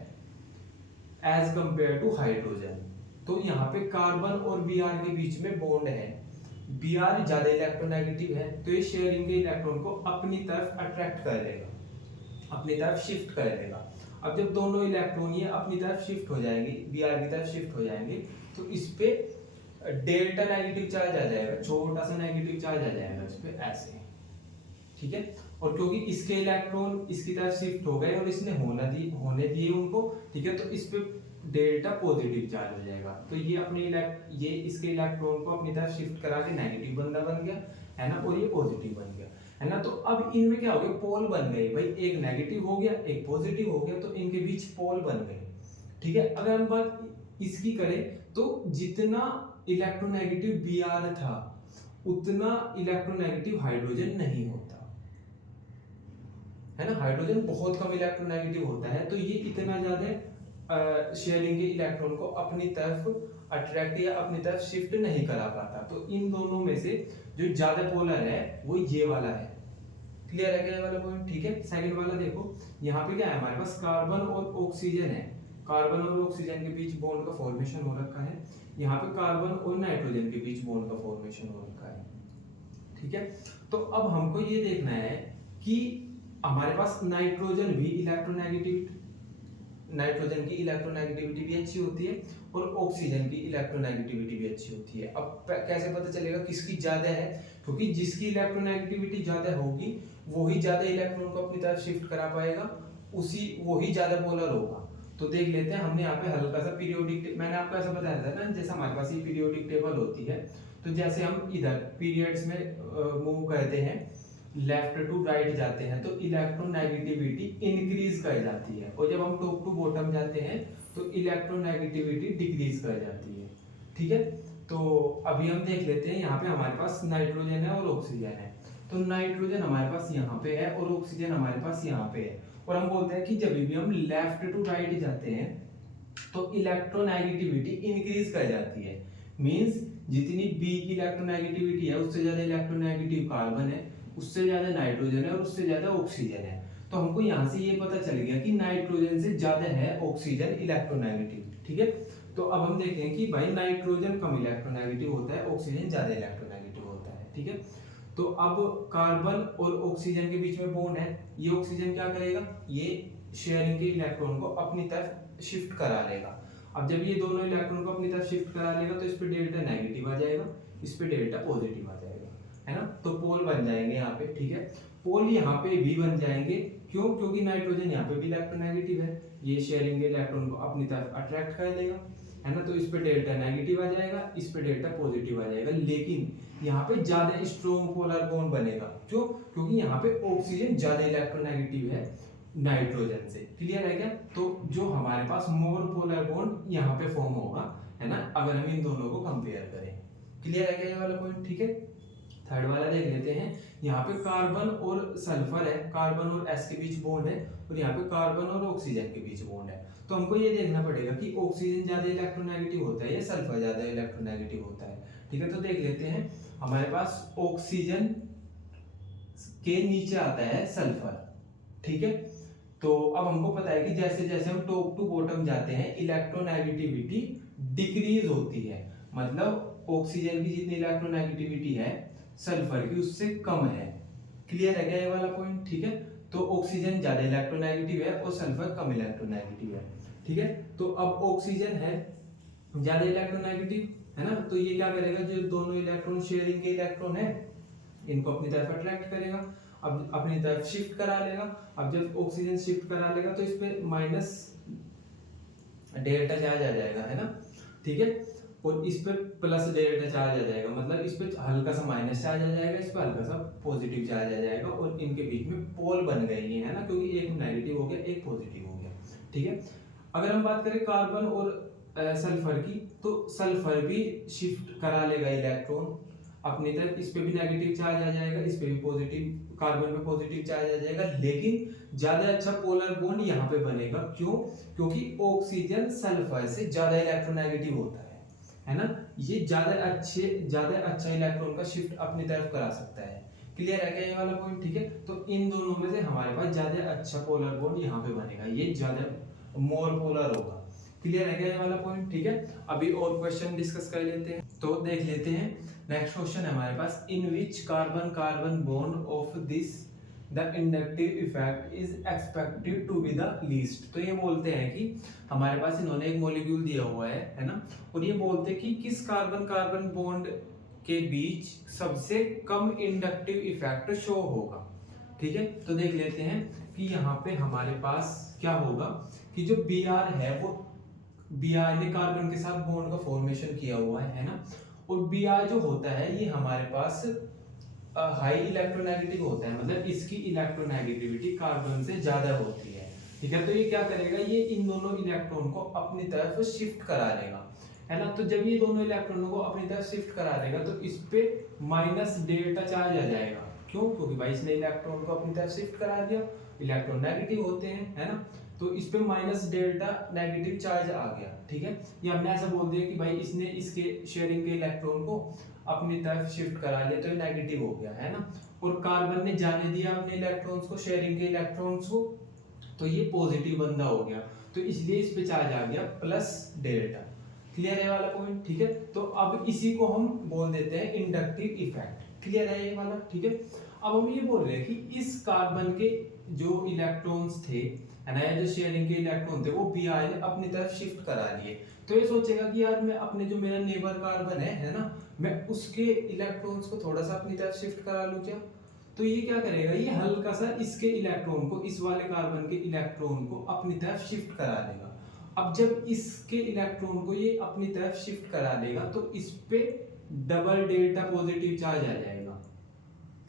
एज कंपेयर टू हाइड्रोजन। तो यहाँ पे कार्बन और Br के बीच में बॉन्ड है, Br ज्यादा इलेक्ट्रोनेगेटिव है, तो ये शेयरिंग के इलेक्ट्रॉन को अपनी तरफ अट्रैक्ट कर लेगा, अपनी तरफ शिफ्ट कर लेगा। अब जब दोनों इलेक्ट्रॉन ये अपनी तरफ शिफ्ट हो जाएंगे, Br की तरफ शिफ्ट हो जाएंगे, तो इस पे डेल्टा नेगेटिव चार्ज आ जाएगा, छोटा सा नेगेटिव चार्ज आ जाएगा इस पे ऐसे। ठीक है, और क्योंकि इसके इलेक्ट्रॉन इसकी तरफ शिफ्ट हो गए और इसने होने दिए उनको, ठीक है, तो इस पे डेल्टा पॉजिटिव चार्ज हो जाएगा। तो ये ये इसके इलेक्ट्रॉन को अपनी तरफ शिफ्ट करा के नेगेटिव बंदा बन गया, है ना, और ये पॉजिटिव बन गया, है ना। तो अब इनमें क्या हो गया, पोल बन गए भाई, एक नेगेटिव हो गया, एक पॉजिटिव हो गया, तो इनके बीच पोल बन गए। ठीक है, अगर हम बात इसकी करें तो जितना इलेक्ट्रोनेगेटिव Br था उतना इलेक्ट्रोनेगेटिव हाइड्रोजन नहीं होता, है ना। हाइड्रोजन बहुत कम इलेक्ट्रोनेगेटिव होता है, तो ये इतना ज्यादा शेयरिंग के इलेक्ट्रॉन को अपनी तरफ अट्रैक्ट या अपनी तरफ शिफ्ट नहीं करा पाता। तो इन दोनों में से जो ज्यादा पोलर है वो ये वाला है। क्लियर है क्या ये वाला पॉइंट? ठीक है, सेकंड वाला देखो, यहाँ पे क्या है, हमारे पास कार्बन और ऑक्सीजन है, कार्बन और ऑक्सीजन के बीच बॉन्ड का फॉर्मेशन हो रखा है, यहाँ पे कार्बन और नाइट्रोजन के बीच बॉन्ड का फॉर्मेशन हो रखा है। ठीक है, तो अब हमको ये देखना है कि हमारे पास नाइट्रोजन की इलेक्ट्रोनेगेटिविटी भी अच्छी होती है और ऑक्सीजन की इलेक्ट्रोनेगेटिविटी भी अच्छी होती है। अब कैसे पता चलेगा किसकी ज्यादा है? क्योंकि जिसकी इलेक्ट्रोनेगेटिविटी ज्यादा होगी वही ज्यादा इलेक्ट्रॉन को अपनी तरफ शिफ्ट करा पाएगा, वही ज्यादा पोलर होगा। तो देख लेते हैं, हमने यहाँ पे हल्का सा पीरियोडिक, मैंने आपको ऐसा बताया था ना, जैसे हमारे पास ये पीरियोडिक टेबल होती है, तो जैसे हम इधर पीरियड्स में मूव करते हैं, लेफ्ट टू राइट जाते हैं, तो इलेक्ट्रोनेगेटिविटी इंक्रीज कर जाती है, और जब हम टॉप टू बॉटम जाते हैं तो इलेक्ट्रोनेगेटिविटी डिक्रीज कर जाती है। ठीक है, तो अभी हम देख लेते हैं, यहाँ पे हमारे पास नाइट्रोजन है और ऑक्सीजन है। तो नाइट्रोजन हमारे पास यहाँ पे है और ऑक्सीजन हमारे पास यहाँ पे है, और हम बोलते हैं कि जब भी हम लेफ्ट टू राइट जाते हैं तो इलेक्ट्रोनेगेटिविटी इंक्रीज कर जाती है। मींस जितनी B की इलेक्ट्रोनेगेटिविटी है उससे ज्यादा इलेक्ट्रोनेगेटिव कार्बन है, उससे ज्यादा नाइट्रोजन है और उससे ज्यादा ऑक्सीजन है। तो हमको यहाँ से ये पता चल गया कि नाइट्रोजन से ज्यादा है ऑक्सीजन इलेक्ट्रोनेगेटिव। ठीक है, तो अब हम देखें कि भाई नाइट्रोजन कम इलेक्ट्रोनेगेटिव होता है, ऑक्सीजन ज्यादा इलेक्ट्रोनेगेटिव होता है। ठीक है, तो अब कार्बन और ऑक्सीजन के बीच में बॉन्ड है, ये ऑक्सीजन क्या करेगा, ये शेयरिंग के इलेक्ट्रॉन को अपनी तरफ शिफ्ट करा लेगा। अब जब ये दोनों इलेक्ट्रॉन को अपनी तरफ शिफ्ट करा लेगा तो इस पे डेल्टा नेगेटिव आ जाएगा, इस पे डेल्टा पॉजिटिव आ जाएगा, है ना। तो पोल बन जाएंगे यहाँ पे। ठीक है, पोल यहाँ पे भी बन जाएंगे, क्यों? क्योंकि नाइट्रोजन यहाँ पे भी इलेक्ट्रोनेगेटिव है, ये शेयरिंग के इलेक्ट्रॉन को अपनी तरफ अट्रैक्ट कर लेगा, है ना। तो इस पे डेल्टा नेगेटिव आ जाएगा, इस पे डेल्टा पॉजिटिव आ जाएगा, लेकिन यहाँ पे ज्यादा स्ट्रॉन्ग पोलर बॉन्ड बनेगा। क्यों? क्योंकि यहाँ पे ऑक्सीजन ज्यादा इलेक्ट्रोनेगेटिव है नाइट्रोजन से। क्लियर है क्या? तो जो हमारे पास मोर पोलर बॉन्ड यहाँ पे फॉर्म होगा, है ना, अगर हम इन दोनों को कंपेयर करें। क्लियर है क्या ये वाला पॉइंट? ठीक है, थर्ड वाला देख लेते हैं। यहाँ पे कार्बन और सल्फर है, कार्बन और एस के बीच बॉन्ड है, और यहाँ पे कार्बन और ऑक्सीजन के बीच बॉन्ड है। तो हमको ये देखना पड़ेगा कि ऑक्सीजन ज्यादा इलेक्ट्रोनेगेटिव होता है या सल्फर ज्यादा इलेक्ट्रोनेगेटिव होता है। ठीक है, तो देख लेते हैं। हमारे पास ऑक्सीजन के नीचे आता है सल्फर। ठीक है, तो अब हमको पता है कि जैसे जैसे हम टॉप टू बॉटम जाते हैं इलेक्ट्रोनेगेटिविटी डिक्रीज होती है, मतलब ऑक्सीजन की जितनी इलेक्ट्रोनेगेटिविटी है सल्फर की उससे कम है। क्लियर है क्या ये वाला पॉइंट? ठीक है, तो ऑक्सीजन ज्यादा इलेक्ट्रोनेगेटिव है और सल्फर कम इलेक्ट्रोनेगेटिव है। ठीक है, तो अब ऑक्सीजन है ज्यादा इलेक्ट्रोनेगेटिव है ना, तो ये क्या करेगा, जो दोनों इलेक्ट्रॉन शेयरिंग के इलेक्ट्रॉन है इनको अपनी तरफ अट्रैक्ट करेगा, अब अपनी तरफ शिफ्ट करा लेगा। अब जब ऑक्सीजन शिफ्ट करा लेगा तो इस पे माइनस डेल्टा चार्ज आ जाएगा, है ना। ठीक है, और इस पे प्लस डेल्टा चार्ज आ जाएगा, मतलब इस पे हल्का सा माइनस चार्ज आ जाएगा, इस पे हल्का सा पॉजिटिव चार्ज आ जाएगा, और इनके बीच में पोल बन गए हैं, है ना, क्योंकि एक नेगेटिव हो गया एक पॉजिटिव हो गया। ठीक है, अगर हम बात करें कार्बन और सल्फर की, तो सल्फर भी शिफ्ट करा लेगा इलेक्ट्रॉन अपनी तरफ, इस पे भी नेगेटिव चार्ज आ जाएगा, इस पे भी पॉजिटिव, कार्बन पे पॉजिटिव चार्ज आ जाएगा, लेकिन ज्यादा अच्छा पोलर बॉन्ड यहाँ पे बनेगा। क्यों? क्योंकि ऑक्सीजन सल्फर से ज्यादा इलेक्ट्रोनेगेटिव होता है ना, ये ज्यादा अच्छा इलेक्ट्रॉन का शिफ्ट अपनी तरफ करा सकता है। क्लियर है क्या ये वाला पॉइंट? ठीक है, तो इन दोनों में से हमारे पास ज्यादा अच्छा पोलर बॉन्ड यहाँ पे बनेगा, ये ज्यादा मोर पोलर होगा। क्लियर है क्या ये वाला पॉइंट? ठीक है, अभी और क्वेश्चन डिस्कस कर लेते हैं, तो देख लेते हैं। नेक्स्ट क्वेश्चन है हमारे पास, in which carbon carbon bond of this the inductive effect is expected to be the least. तो ये बोलते हैं कि हमारे पास इन्होंने एक मॉलिक्यूल दिया हुआ है ना, और ये बोलते हैं कि किस कार्बन कार्बन बॉन्ड के बीच सबसे कम इंडक्टिव इफेक्ट शो होगा। ठीक है, तो देख लेते हैं कि यहाँ पे हमारे पास क्या होगा कि जो Br है वो Br ने कार्बन के साथ बॉन्ड का फॉर्मेशन किया हुआ है ना, और Br जो होता है ये हमारे पास हाई इलेक्ट्रोनेगेटिव होता है, मतलब इसकी इलेक्ट्रोनेगेटिविटी कार्बन से ज्यादा होती है। ठीक है, तो ये क्या करेगा, ये इन दोनों इलेक्ट्रॉन को अपनी तरफ शिफ्ट करा लेगा, है ना। तो जब ये दोनों इलेक्ट्रॉनों को अपनी तरफ शिफ्ट करा देगा तो इस पे माइनस डेल्टा चार्ज आ जाएगा। क्यों? क्योंकि भाई इसने इलेक्ट्रॉन को अपनी तरफ शिफ्ट करा दिया, इलेक्ट्रॉन नेगेटिव होते हैं, है ना, तो इस पे माइनस डेल्टा नेगेटिव चार्ज आ गया। ठीक है, ये हमने ऐसा बोल दिया कि भाई इसने इसके शेयरिंग के इलेक्ट्रॉन को अपनी तरफ शिफ्ट करा लिया तो ये नेगेटिव हो गया, है ना, और कार्बन ने जाने दिया अपने इलेक्ट्रॉन्स को, शेयरिंग के इलेक्ट्रॉन्स को, तो ये पॉजिटिव बंदा हो गया, तो इसलिए इस पे चार्ज आ गया प्लस डेल्टा। क्लियर है वाला पॉइंट? ठीक है, तो अब इसी को हम बोल देते हैं इंडक्टिव इफेक्ट। क्लियर है ये वाला? ठीक है, अब हम ये बोल रहे हैं कि इस कार्बन के जो इलेक्ट्रॉन्स थे, है ना, जो शेयरिंग के इलेक्ट्रॉन थे वो Br ने अपनी तरफ शिफ्ट करा लिए, तो ये सोचेगा कि यार मैं अपने जो मेरा नेबर कार्बन है ना, मैं उसके इलेक्ट्रॉन्स को थोड़ा सा अपनी तरफ शिफ्ट करा लूं क्या। तो ये क्या करेगा, ये हल्का सा इसके इलेक्ट्रॉन को, इस वाले कार्बन के इलेक्ट्रॉन को अपनी तरफ शिफ्ट करा देगा। अब जब इसके इलेक्ट्रॉन को ये अपनी तरफ शिफ्ट करा देगा तो इस पे डबल डेल्टा पॉजिटिव चार्ज आ जाएगा।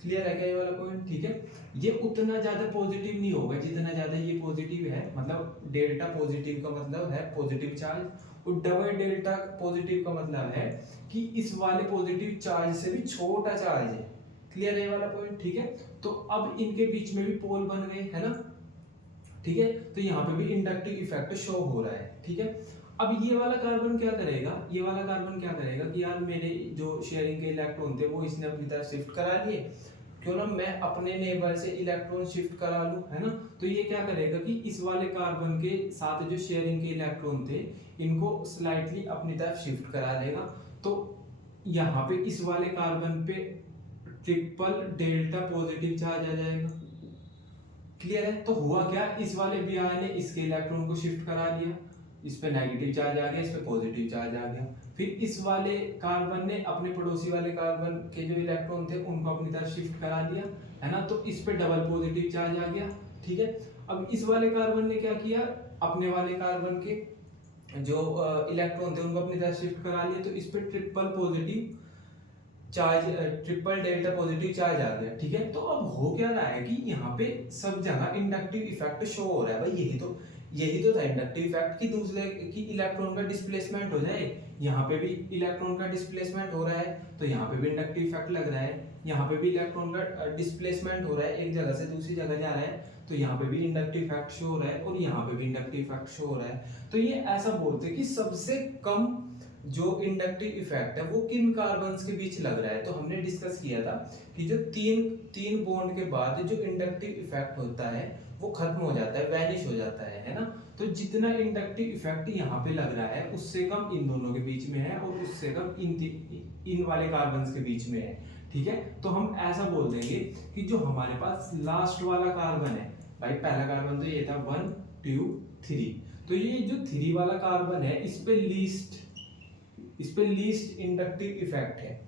क्लियर है क्या ये वाला पॉइंट? ठीक है, ये उतना ज्यादा पॉजिटिव नहीं होगा जितना ज्यादा ये पॉजिटिव है, मतलब डेल्टा पॉजिटिव का मतलब है पॉजिटिव चार्ज, और डबल डेल्टा पॉजिटिव का मतलब है कि इस वाले पॉजिटिव चार्ज से भी छोटा चार्ज है। क्लियर है ये वाला पॉइंट? ठीक है, तो अब इनके बीच में भी पोल बन गए, है ना। ठीक है, तो यहाँ पे भी इंडक्टिव इफेक्ट शो हो रहा है। ठीक है, अब ये वाला कार्बन क्या करेगा, ये वाला कार्बन क्या करेगा कि यार मेरे जो शेयरिंग के इलेक्ट्रॉन थे वो इसने अपनी तरफ शिफ्ट करा लिए, क्यों ना मैं अपने नेबर से इलेक्ट्रॉन शिफ्ट करा लूं, है ना। तो ये क्या करेगा कि इस वाले कार्बन के साथ जो शेयरिंग के इलेक्ट्रॉन थे इनको स्लाइटली अपनी तरफ शिफ्ट करा लेगा, तो यहाँ पे इस वाले कार्बन पे ट्रिपल डेल्टा पॉजिटिव चार्ज आ जाएगा। क्लियर है, तो हुआ क्या, इस वाले Br ने इसके इलेक्ट्रॉन को शिफ्ट करा लिया, इस पे नेगेटिव चार्ज आ गया, इस पे पॉजिटिव चार्ज आ गया, फिर इस वाले कार्बन ने अपने पड़ोसी वाले कार्बन के जो इलेक्ट्रॉन थे उनको अपनी तरफ शिफ्ट करा दिया, है ना, तो इस पे डबल पॉजिटिव चार्ज आ गया। ठीक है, अब इस वाले कार्बन ने क्या किया, अपने वाले कार्बन के जो इलेक्ट्रॉन थे उनको अपनी तरफ शिफ्ट करा लिया, तो इस पे triple positive charge, triple delta positive charge आ गया। ठीक है, तो अब हो क्या रहा है कि यहाँ पे सब जगह इंडक्टिव इफेक्ट शो हो रहा है। भाई यही तो था इंडक्टिव इफेक्ट, कि दूसरे की इलेक्ट्रॉन का डिस्प्लेसमेंट हो जाए, यहाँ पे भी इलेक्ट्रॉन का डिस्प्लेसमेंट हो रहा है, तो यहाँ पे भी इंडक्टिव इफेक्ट लग रहा है। यहाँ पे भी इलेक्ट्रॉन का डिस्प्लेसमेंट हो रहा है, एक जगह से दूसरी जगह जा रहा है, तो यहाँ पे भी इंडक्टिव इफेक्ट शो हो रहा है, और यहाँ पे भी इंडक्टिव इफेक्ट शो हो रहा है। तो ये ऐसा बोलते हैं कि सबसे कम जो इंडक्टिव इफेक्ट है वो किन कार्बन्स के बीच लग रहा है। तो हमने डिस्कस किया था कि जो तीन बॉन्ड के बाद जो इंडक्टिव इफेक्ट होता है वो खत्म हो जाता है, वैनिश हो जाता है ना। तो जितना इंडक्टिव इफेक्ट यहाँ पे लग रहा है उससे कम इन दोनों के बीच में है, और उससे कम इन वाले कार्बन्स के बीच में है, ठीक है। तो हम ऐसा बोल देंगे कि जो हमारे पास लास्ट वाला कार्बन है, भाई पहला कार्बन तो ये था 1 2 3, तो ये जो 3 वाला कार्बन है इस पे लीस्ट इंडक्टिव इफेक्ट है।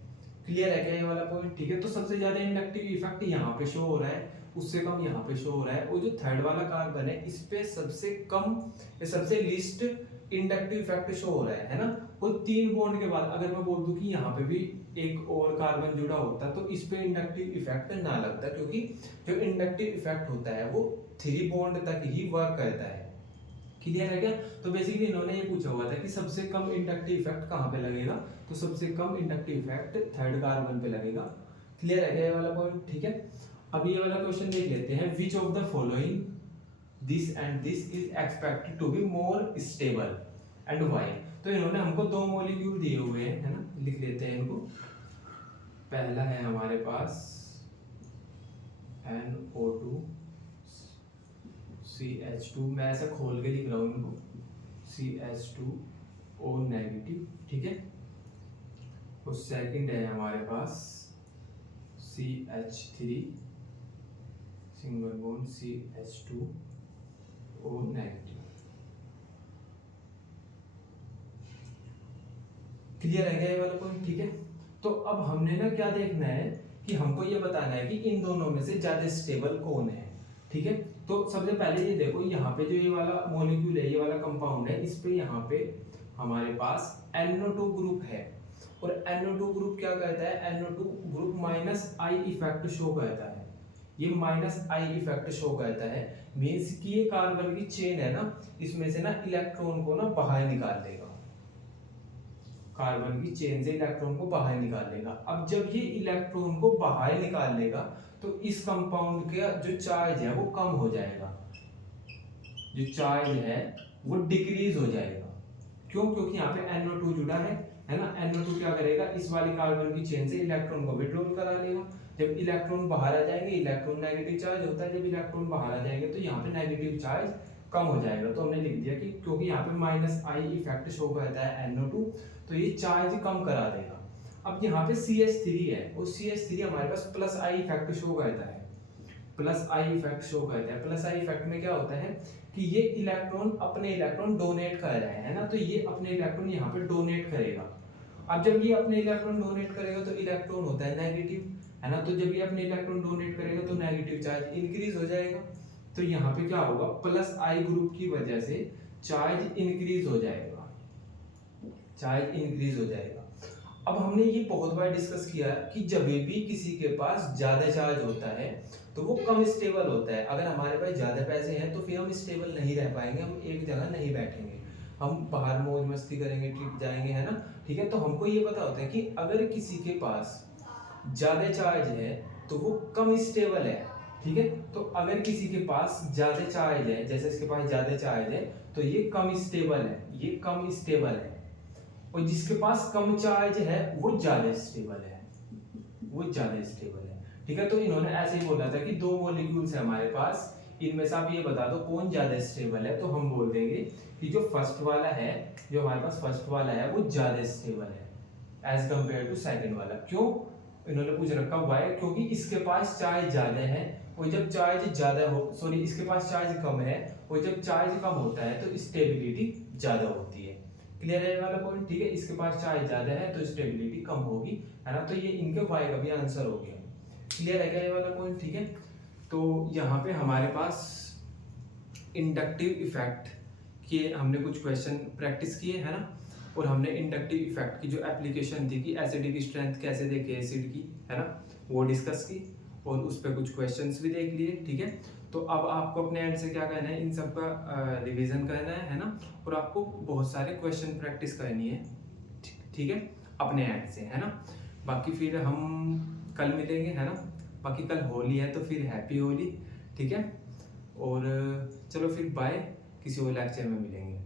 क्लियर है क्या ये वाला पॉइंट? ठीक है। तो सबसे ज्यादा इंडक्टिव इफेक्ट यहाँ पे शो हो रहा है, उससे कम यहाँ पे शो हो रहा है, और जो थर्ड वाला कार्बन है इस पे सबसे लीस्ट इंडक्टिव इफेक्ट शो हो रहा है ना। और 3 बॉन्ड के बाद अगर मैं बोल दूं कि यहाँ पे भी एक और कार्बन जुड़ा होता तो इस पे इंडक्टिव इफेक्ट ना लगता, क्योंकि जो इंडक्टिव इफेक्ट होता है वो 3 बॉन्ड तक ही वर्क करता है। क्लियर है क्या? तो बेसिकली इन्होंने ये पूछा हुआ था कि सबसे कम इंडक्टिव इफेक्ट कहाँ पे लगेगा, तो सबसे कम इंडक्टिव इफेक्ट थर्ड कार्बन पे लगेगा। क्लियर है क्या ये वाला पॉइंट? ठीक है। अब ये वाला क्वेश्चन देख लेते हैं, which of the following this and this is expected to be more stable and why. तो इन्होंने हमको 2 मॉलिक्यूल दिए हुए हैं, है ना, लिख लेते हैं इनको। पहला है हमारे पास NO2 CH2, मैं ऐसा खोल के लिख रहा हूँ इनको, CH2O नेगेटिव, ठीक है। और सेकंड है हमारे पास CH3 single bond CH2O negative. Clear है क्या ये वाला पॉइंट? ठीक है। तो अब हमने ना क्या देखना है कि हमको ये बताना है कि इन दोनों में से ज्यादा स्टेबल कौन है, ठीक है। तो सबसे पहले ये देखो, यहाँ पे जो ये वाला मॉलिक्यूल है, ये वाला कंपाउंड है, इस पे यहाँ पे हमारे पास NO2 ग्रुप है, और NO2 ग्रुप क्या कहता है, NO2 group -I effect show करता है। ये -I इफेक्ट शो करता है, मींस कि ये कार्बन की चेन है ना, इसमें से ना इलेक्ट्रॉन को ना बाहर निकाल देगा, कार्बन की चेन से इलेक्ट्रॉन को बाहर निकाल लेगा। अब जब ये इलेक्ट्रॉन को बाहर निकाल लेगा तो इस कंपाउंड का जो चार्ज है वो कम हो जाएगा, जो चार्ज है वो डिक्रीज हो जाएगा। क्यों? क्योंकि यहाँ पे NO2 जुड़ा है ना। NO2 क्या करेगा, इस वाली कार्बन की चेन से इलेक्ट्रॉन को विड्रॉल करा लेगा। जब इलेक्ट्रॉन बाहर आ जाएंगे, इलेक्ट्रॉन नेगेटिव चार्ज होता है, जब इलेक्ट्रॉन बाहर आ जाएंगे तो यहाँ पे नेगेटिव चार्ज कम हो जाएगा। तो हमने लिख दिया कि क्योंकि यहाँ पे -I इफेक्ट शो करता है NO2, तो ये चार्ज कम करा देगा। अब यहाँ पे CH3 है, और CH3 हमारे पास +I इफेक्ट शो करता है, +I इफेक्ट शो करता है। +I इफेक्ट में क्या होता है कि ये इलेक्ट्रॉन अपने इलेक्ट्रॉन डोनेट कर रहे हैं ना, तो ये अपने इलेक्ट्रॉन यहाँ पे डोनेट करेगा। अब जब ये अपने इलेक्ट्रॉन डोनेट करेगा तो इलेक्ट्रॉन होता है नेगेटिव, है ना, तो जब ये अपने इलेक्ट्रॉन डोनेट करेगा तो नेगेटिव चार्ज इंक्रीज हो जाएगा। तो यहाँ पे क्या होगा, +I ग्रुप की वजह से चार्ज इंक्रीज हो जाएगा, चार्ज इंक्रीज हो जाएगा। अब हमने ये बहुत बार डिस्कस किया कि जब भी किसी के पास ज्यादा चार्ज होता है तो वो कम स्टेबल होता है। अगर हमारे पास ज्यादा पैसे हैं तो फिर हम स्टेबल नहीं रह पाएंगे, हम एक जगह नहीं बैठेंगे, हम बाहर मौज मस्ती करेंगे, ट्रिप जाएंगे, है ना, ठीक है। तो हमको ये पता होता है कि अगर किसी के पास ज्यादा चार्ज है तो वो कम स्टेबल है, ठीक है। तो अगर किसी के पास ज्यादा चार्ज है, जैसे इसके पास ज्यादा चार्ज है तो ये कम स्टेबल है, ये कम स्टेबल है, और जिसके पास कम चार्ज है वो ज्यादा स्टेबल है, वो ज्यादा स्टेबल है, ठीक है। तो इन्होंने ऐसे ही बोला था कि 2 मॉलिक्यूल्स है हमारे पास, इनमें से आप ये बता दो कौन ज्यादा स्टेबल है। तो हम बोल देंगे कि जो फर्स्ट वाला है, जो हमारे पास फर्स्ट वाला है वो ज्यादा स्टेबल है एज कंपेयर टू सेकंड वाला। क्यों? इन्होंने पूछ रखा हुआ है क्योंकि इसके पास चार्ज ज्यादा है, और जब चार्ज ज्यादा हो, सॉरी, इसके पास चार्ज कम है, और जब चार्ज कम होता है तो स्टेबिलिटी ज्यादा होती है। क्लियर है वाला पॉइंट? ठीक है। इसके पास चार्ज ज्यादा है तो स्टेबिलिटी कम होगी, है ना। तो ये इनके वाई का भी आंसर हो गया। क्लियर है क्या ये वाला पॉइंट? ठीक है। तो यहाँ पे हमारे पास इंडक्टिव इफेक्ट के हमने कुछ क्वेश्चन प्रैक्टिस किए, है ना, और हमने इंडक्टिव इफेक्ट की जो एप्लीकेशन थी कि एसिडिक स्ट्रेंथ कैसे देखे एसिड की, है ना, वो डिस्कस की, और उस पर कुछ क्वेश्चंस भी देख लिए, ठीक है। तो अब आपको अपने एंड से क्या करना है, इन सब का रिवीजन करना है ना, और आपको बहुत सारे क्वेश्चन प्रैक्टिस करनी है, ठीक है, अपने ऐड से, है ना। बाकी फिर हम कल मिलेंगे, है ना। बाकी कल होली है तो फिर हैप्पी होली, ठीक है। और चलो फिर बाय, किसी और लेक्चर में मिलेंगे।